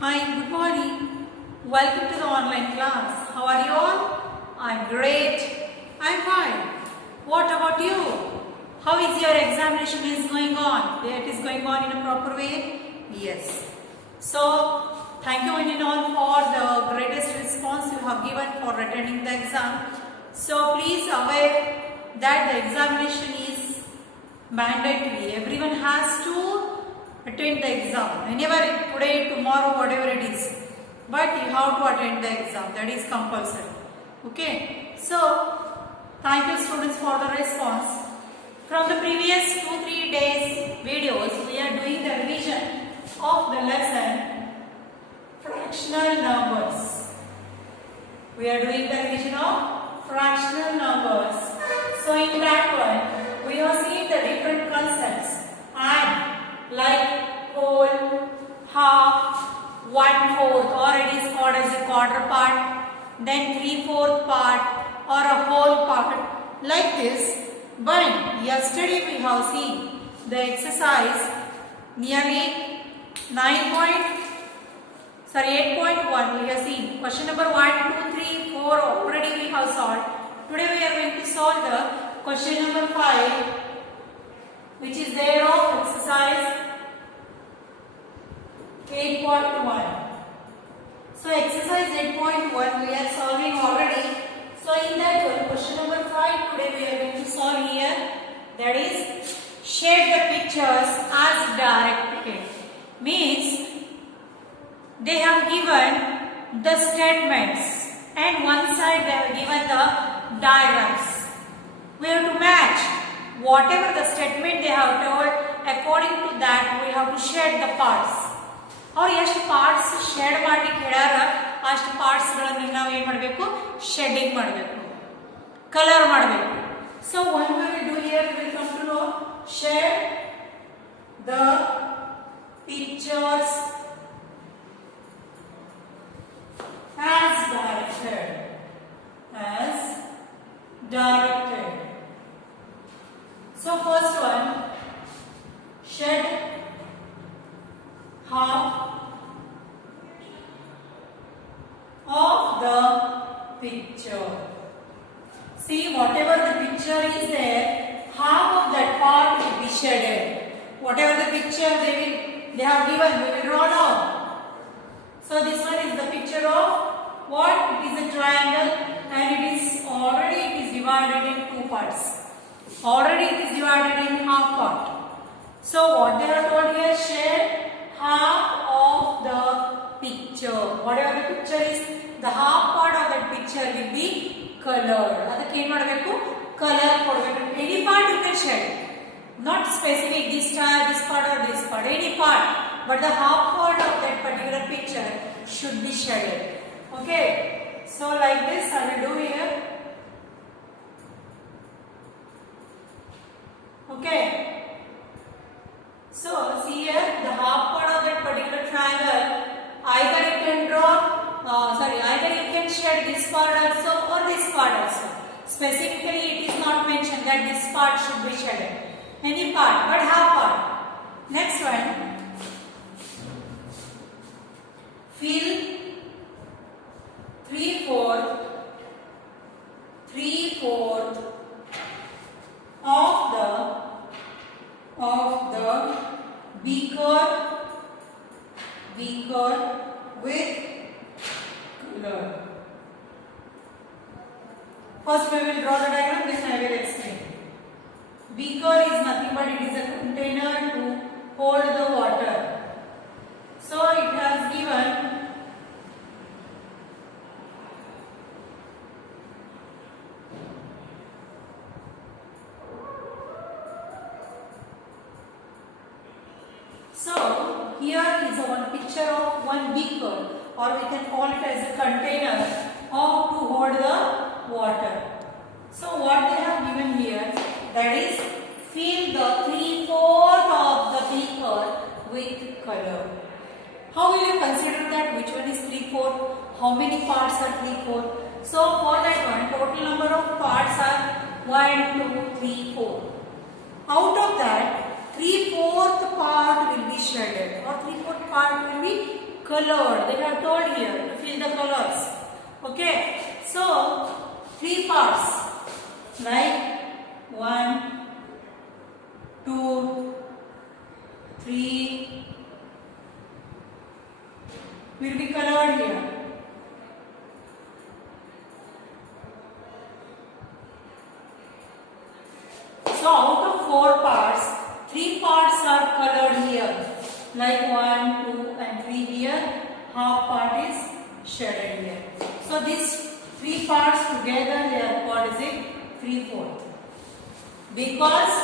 Hi, good morning. Welcome to the online class. How are you all? I'm great. I'm fine. What about you? How is your examination is going on? It is going on in a proper way? Yes. So, thank you one and all for the greatest response you have given for attending the exam. So, please aware that the examination is mandatory. Everyone has to attend the exam. Whenever today, tomorrow, whatever it is. But you have to attend the exam. That is compulsory. Okay. So, thank you students for the response. From the previous 2-3 days videos, we are doing the revision of the lesson fractional numbers. We are doing the revision of fractional numbers. So in that one, we have seen the different concepts and like whole, half, 1/4 or it is called as a quarter part, then 3/4 part or a whole part like this. But yesterday we have seen the exercise nearly 8.1 we have seen. Question number 1, 2, 3, 4 already we have solved. Today we are going to solve the question number 5 which is there of exercise 8.1. So exercise 8.1 we are solving already. So in that one, question number 5 today we are going to solve here. That is shade the pictures as directed. Means they have given the statements and one side they have given the diagrams. We have to match whatever the statement they have told. According to that we have to shade the parts. और ಎಷ್ಟು parts shade ಮಾಡಿ ಹೇಳ್ಯಾರ ಅಷ್ಟು parts ಗಳನ್ನು ನಾವು ಏನು ಮಾಡಬೇಕು shading ಮಾಡಬೇಕು ಕಲರ್ ಮಾಡಬೇಕು so what we will do here we will come to know shade the pictures as directed so first one shade half of the picture. See, whatever the picture is there, half of that part will be shaded. Whatever the picture they have given, we will draw down. So this one is the picture of what? It is a triangle and it is divided in two parts. Already it is divided in half part. So what they are told here, shade half of the picture. Whatever the picture is, the half part of that picture will be colored. ಅದಕ್ಕೆ ಏನು ಮಾಡಬೇಕು colour ಕೊಡಬೇಕು. Any part you can shade, not specific this part or this part, any part, but the half part of that particular picture should be shaded. Okay, so like this I will do here. Okay. So see here the half part of that particular triangle, either you can draw, either you can shade this part also or this part also. Specifically it is not mentioned that this part should be shaded. Any part, but half part. Next one, fill 3/4 of the beaker with color. First we will draw the diagram, then I will explain. Beaker is nothing but it is a container to hold the water. So it has given here is one picture of one beaker, or we can call it as a container to hold the water. So what they have given here, that is fill the 3/4 of the beaker with color. How will you consider that? Which one is 3/4? How many parts are 3/4? So for that one, total number of parts are 1, 2, 3, 4. Out of that, 3/4 part will be shaded or 3/4 part will be colored. They have told here to fill the colors. Okay, so 3 parts like 1, 2, 3 will be colored here. So out of 4 parts, 3 parts are colored here. Like 1, 2 and 3 here. Half part is shaded here. So these 3 parts together they are called as a 3/4. Because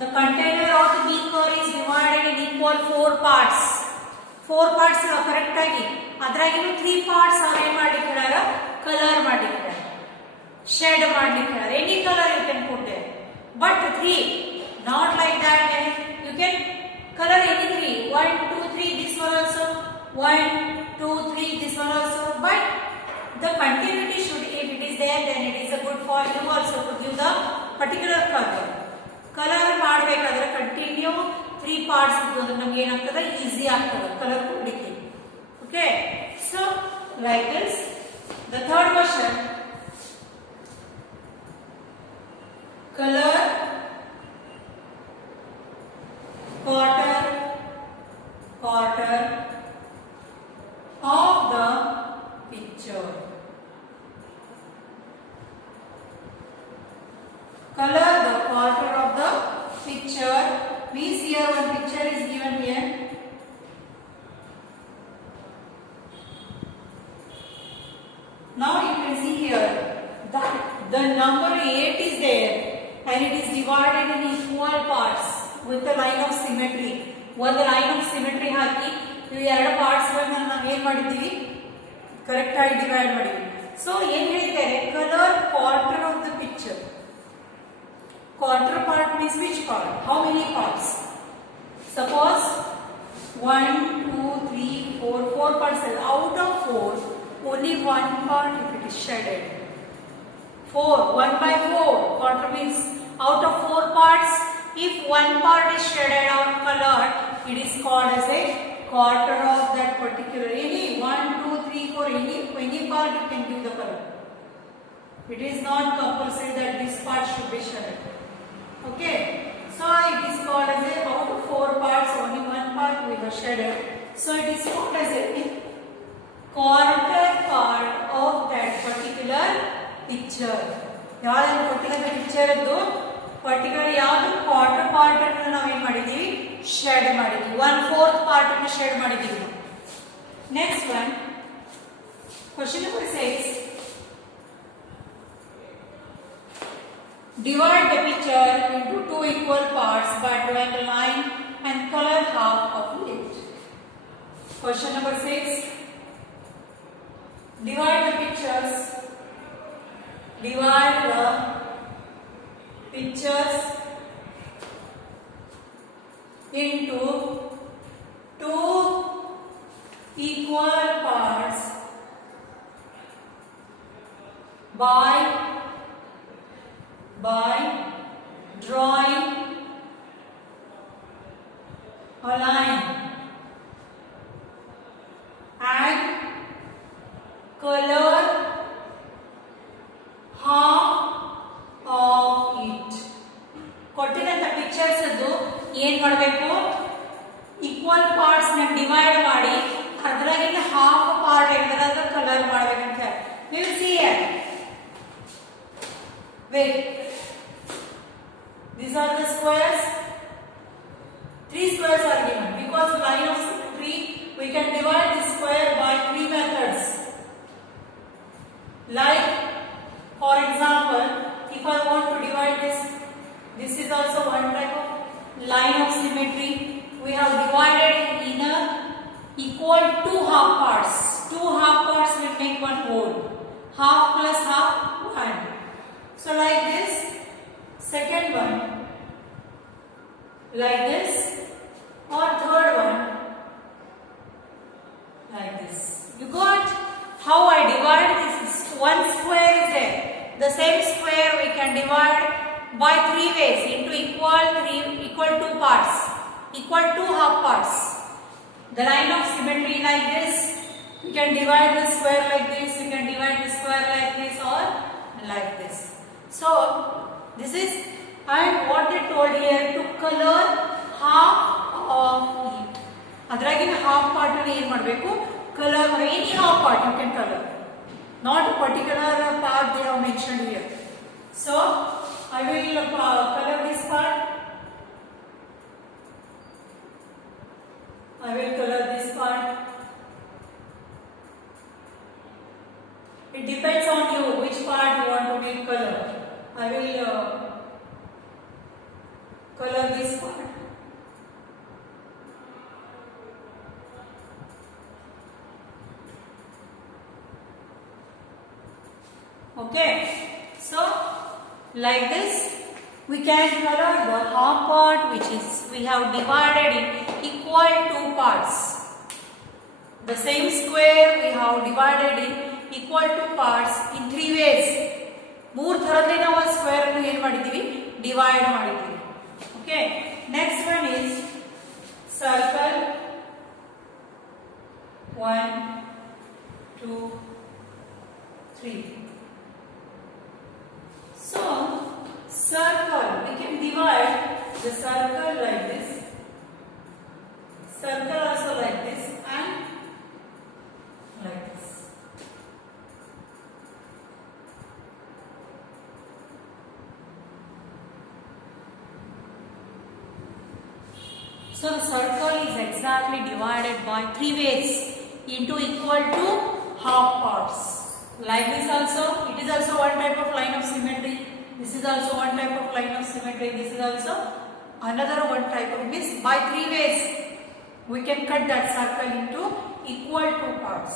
the container of the beaker is divided in equal 4 parts. 4 parts are correct ಆಗಿ ಅದರಾಗಿನ 3 parts are ಏನು ಮಾಡಿದ್ದಾರೆ colour ಮಾಡಿದ್ದಾರೆ shade ಮಾಡಿದ್ದಾರೆ any color you can put there but 3 not like that you can color any 3 1 2 3 this one also 1 2 3 this one also but the continuity should if it is there then it is a good for you also to give the particular color ಮಾಡಬೇಕಾದ್ರೆ continue 3 parts ಇದ್ದು ಅಂದ್ರೆ ನಮಗೆ ಏನಾಗ್ತದೆ easy ಆಗ್ತದೆ colour ಕೊಡಲಿಕ್ಕೆ okay so like this the third question color quarter of the picture color the quarter of the picture means here one picture is given here now you can see here that the number 8 is there and it is divided in equal parts with the line of symmetry one line of symmetry ಹಾಕಿ ಈ ಎರಡು parts ಗಳನ್ನು ನಾವು ಏನು ಮಾಡಿದ್ದೀವಿ correct ಆಗಿ divide ಮಾಡಿದ್ದೀವಿ so ಏನು ಹೇಳಿದ್ದಾರೆ colour quarter of the picture quarter part means which part how many parts suppose 1 2 3 4 parts out of 4 only one part if it is shaded 4 1 by 4 quarter means out of 4 parts if one part is shaded or colored it is called as a quarter of that particular any 1 2 3 4 any part you can give the color it is not compulsory that this part should be shaded okay so it is called as a out of 4 parts only one part we have shaded so it is called as a quarter part of that particular picture ಯಾವುದು particular picture ಅದು particular ಯಾವುದು quarter part ಅನ್ನು ನಾವು ಏನು ಮಾಡಿದೀವಿ shade ಮಾಡಿದೀವಿ 1/4 part ಅನ್ನು shade ಮಾಡಿದೀವಿ next one question number 6 divide the picture into 2 equal parts by drawing a line and color half of it question number 6 divide the pictures into 2 equal parts by drawing a line and color half of it ಕೊಟ್ಟಿರಂತ pictures ಅದು ಏನು ಮಾಡಬೇಕು equal parts ನ divide ಮಾಡಿ ಅದರಾಗಿಂದ half part ಇರ್ತದೆ ಅದನ್ನ colour ಮಾಡಬೇಕಂತ you will see here wait these are the squares 3 squares are given because line of symmetry we can divide this square by 3 methods like for example if I want to divide this is also one type of line of symmetry we have divided in a equal 2 half parts 2 half parts will make one whole half plus half 1 so like this second one like this or third one like this you got how I divide this one square is there the same square we can divide by 3 ways into equal 2 parts equal 2 half parts the line of symmetry like this. We can divide the square like this, we can divide the square like this or like this. So this is, and what they told here, to color half of it. Adragina half part alli ಏನು ಮಾಡಬೇಕು, color any half part you can color, not a particular part they have mentioned here. So I will color this part. I will color this part. It depends on you which part you want to make color. I will color this part. Okay, so like this we can color the half part which is we have divided in equal two parts. The same square we have divided in equal two parts in three ways. ಮೂರು ಥರದಲ್ಲಿ ನಾವು square ಅನ್ನು ಏನು ಮಾಡಿದ್ದೀವಿ, divide ಮಾಡಿದ್ದೀವಿ. Okay, next one is circle. 1 2 3. So circle, we can divide the circle like this, circle also like this and like this. So the circle is exactly divided by three ways into equal to half parts. Like this also, it is also one type of line of symmetry. This is also one type of line of symmetry. This is also another one type of this. By three ways we can cut that circle into equal two parts.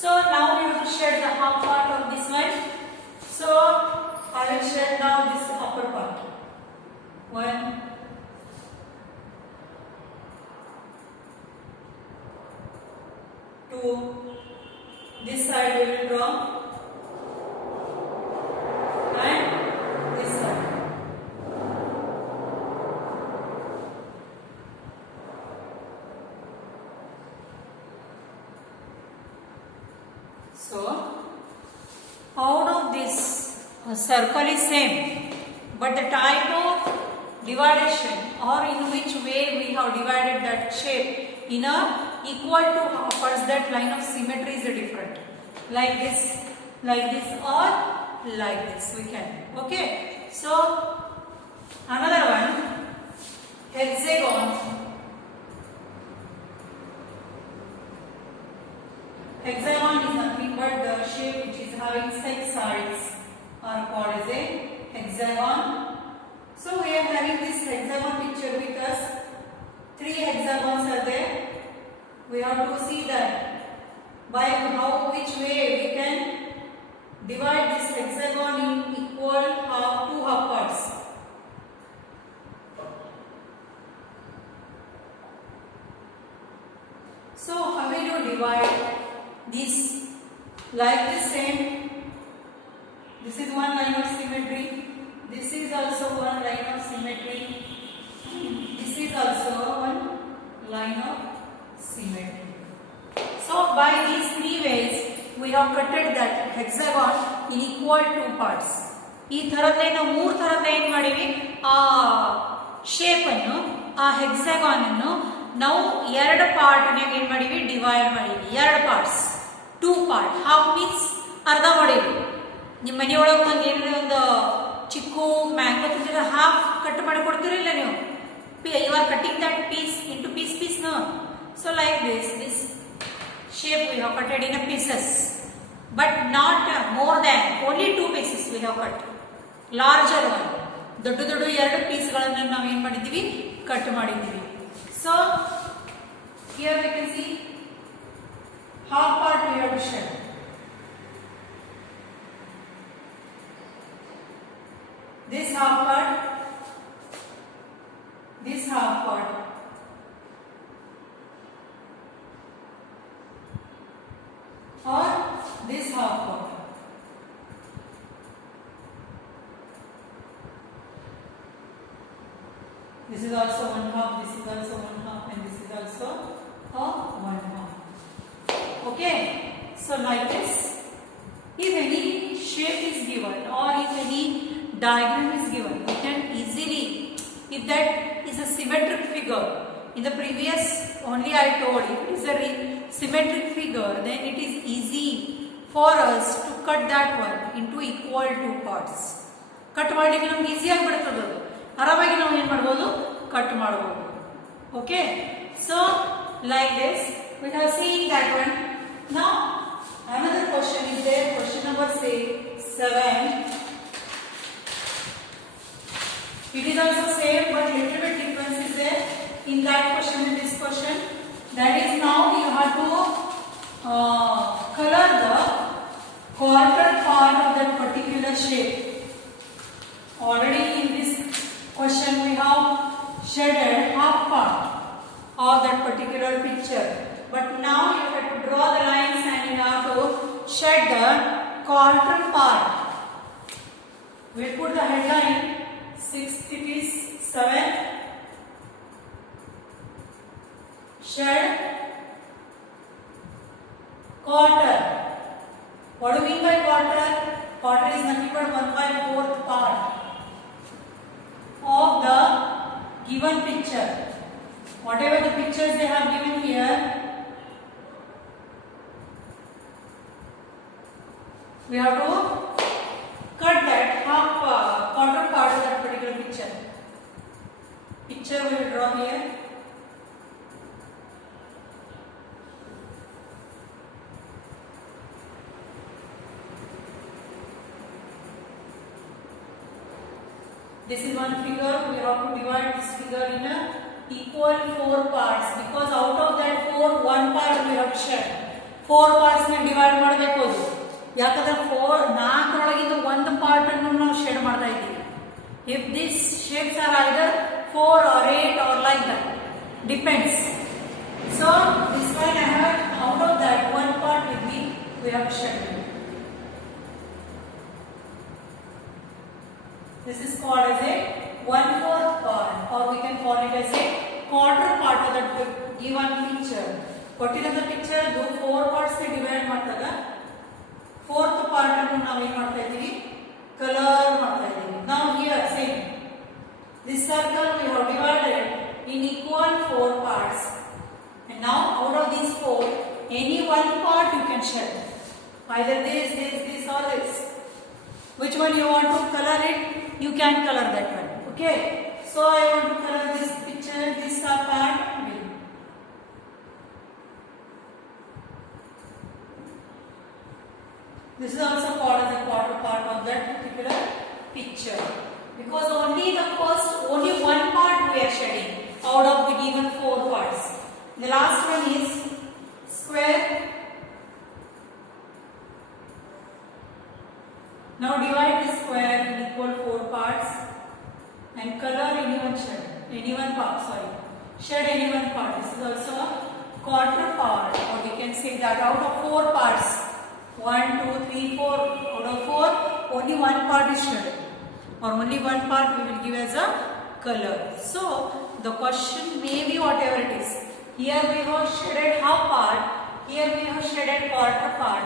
So now we have to shed the half part of this one. So I will shed now this upper part. 1 2. This side we will draw and this side. So out of this circle is same, but the type of division or in which way we have divided that shape in a equal to half parts, that line of symmetry is different. Like this or like this we can. Okay, so another one, hexagon. Hexagon is nothing but the shape which is having 6 sides are called as a hexagon. So we are having this hexagon picture with us. 3 hexagons are there. We have to see that by which way we can divide this hexagon in equal two half parts. So how will you divide this? Like the same. This is one line of symmetry. This is also one line of symmetry. This is also one line of symmetry. So by these three ways we have cutted that hexagon in equal two parts. ಈ ಥರದ್ದೇ ನಾವು ಮೂರು ಥರದ ಏನು ಮಾಡಿವಿ, ಆ shape ಅನ್ನು, ಆ hexagon ಅನ್ನು ನಾವು ಎರಡು ಪಾರ್ಟ್ ನಾಗ ಏನು ಮಾಡಿವಿ, ಡಿವೈಡ್ ಮಾಡಿವಿ. ಎರಡು parts, two part. Half means ಅರ್ಧ ಮಾಡಿವಿ. ನಿಮ್ಮ ಮನೆಯೊಳಗೆ ಒಂದು ಏನಾರ ಒಂದು ಚಿಕ್ಕು ಮ್ಯಾಂಗೋ ತಿಂದ್ರೆ ಹಾಫ್ ಕಟ್ ಮಾಡಿ ಕೊಡ್ತೀರಿಲ್ಲ ನೀವು. You are cutting that piece into piece no. So like this shape we have cut it in pieces, but not more than only 2 pieces we have cut. Larger one, ದೊಡ್ಡ ಎರಡು ಪೀಸ್ಗಳನ್ನು ನಾವು ಏನು ಮಾಡಿದ್ದೀವಿ, cut ಮಾಡಿದ್ದೀವಿ. So here we can see half part we have to shed. This half part, this half part. Or this half part. This is also one half, this is also one half, and this is also half. Okay, so like this, if any shape is given or if any diagram is given, we can easily, if that is a symmetric figure, in the previous only I told, if it is a symmetric figure, then it is easy for us to cut that one into equal two parts. Cut ಮಾಡಲಿಕ್ಕೆ ನಮಗೆ easy ಆಗಿಬಿಡುತ್ತದೆ, ಅದು ಆರಾಮಾಗಿ ನಾವು ಏನು ಮಾಡ್ಬೋದು, cut ಮಾಡಬಹುದು. Okay, so like this we have seen that one. Now another question is there, question number 7. It is also same but little bit difference is there in that question and this question. That is, now you have to color the quarter part of that particular shape. Already in this question we have shaded half part of that particular picture, but now you have to draw the lines and you have to shed the quarter part. We put the headline 6, it is 7, shed quarter. What do you mean by quarter? Quarter is nothing but 1/4 part of the given picture. Whatever the pictures they have given here, we have to cut that quarter part of that particular picture. Picture we will draw here. This is one figure. We have to divide this figure in a equal 4 parts, because out of that 4, 1 part we have to share. 4 parts na divide ಮಾಡಬೇಕು ಅದು, ಯಾಕಂದ್ರೆ 4 ಒಳಗಿಂದ ಒಂದು part ಅನ್ನು ನಾವು shade ಮಾಡ್ತಾ ಇದ್ದೀವಿ. If these shapes are either 4 or 8 or like that, depends. So this one I have, out of that 1 part with me we have to shade. This is called as a 1/4 part, or we can call it as a quarter part of the given picture. ಕೊಟ್ಟಿರೋ picture 4 parts ಗೆ divide ಮಾಡಿದಾಗ 4th part ಅನ್ನು ನಾವು ಏನು ಮಾಡ್ತಾ ಇದ್ದೀವಿ, colour ಮಾಡ್ತಾ ಇದ್ದೀವಿ. Now here same, this circle we have divided in equal 4 parts, and now out of these 4, any one part you can shed, either this or this. Which one you want to color it, you can color that one. Okay, so I want to color this picture, this part. This is also called as a quarter part of that particular picture, because only one part we are shedding out of the given 4 parts. The last one is square. Now divide the square in equal 4 parts and color any one shed, shed any one part. This is also a quarter part, or we can say that out of 4 parts, 1, 2, 3, 4, out of 4, only one part is shed, or only one part we will give as a color. So the question may be whatever it is. Here we have shaded half part, here we have shaded quarter part.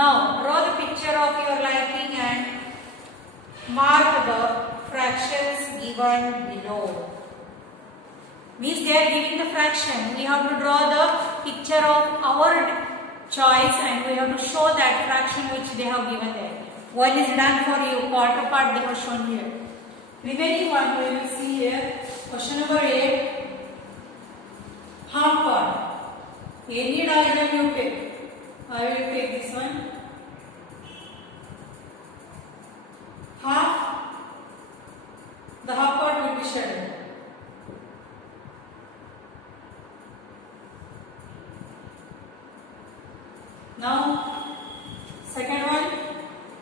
Now draw the picture of your liking and mark the fractions given below. Means they are giving the fraction. We have to draw the picture of our choice and we have to show that fraction which they have given there. One is done for you, quarter part they have shown here. Remaining one we will see here. Question number 8. Half part. Any diagram you pick. I will take this one. The half part will be shaded. Now second one,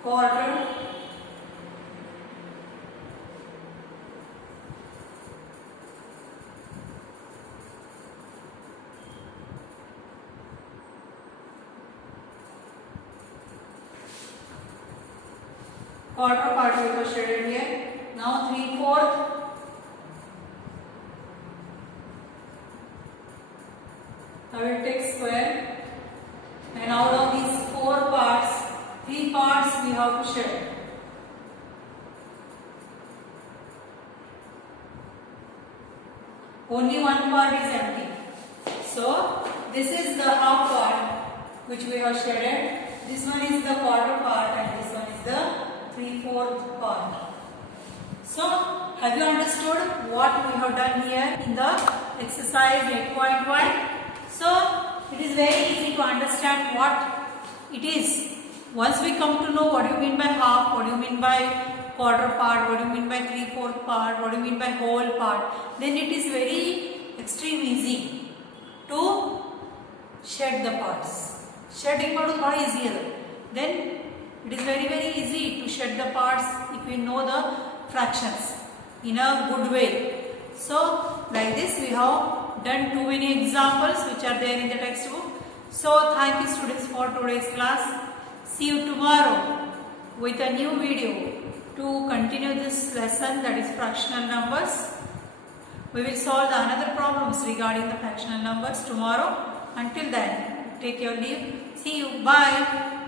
quarter. Quarter part we have shaded here. Now 3/4. I will take square, and Only one part is empty. So this is the half part which we have shaded. This one is the quarter part and this one is the 3/4 part. So have you understood what we have done here in the exercise 8.1? So it is very easy to understand what it is. Once we come to know what do you mean by half, what do you mean by quarter part, what do you mean by 3/4 part, what do you mean by whole part, then it is very extreme easy to shed the parts. Shedding ಮಾಡೋದು ಬಹಳ easy ಅದು. Then it is very easy to shed the parts if we know the fractions in a good way. So like this we have done too many examples which are there in the textbook. So thank you students for today's class. See you tomorrow with a new video to continue this lesson, that is fractional numbers. We will solve the another problems regarding the fractional numbers tomorrow. Until then, take your leave. See you. Bye.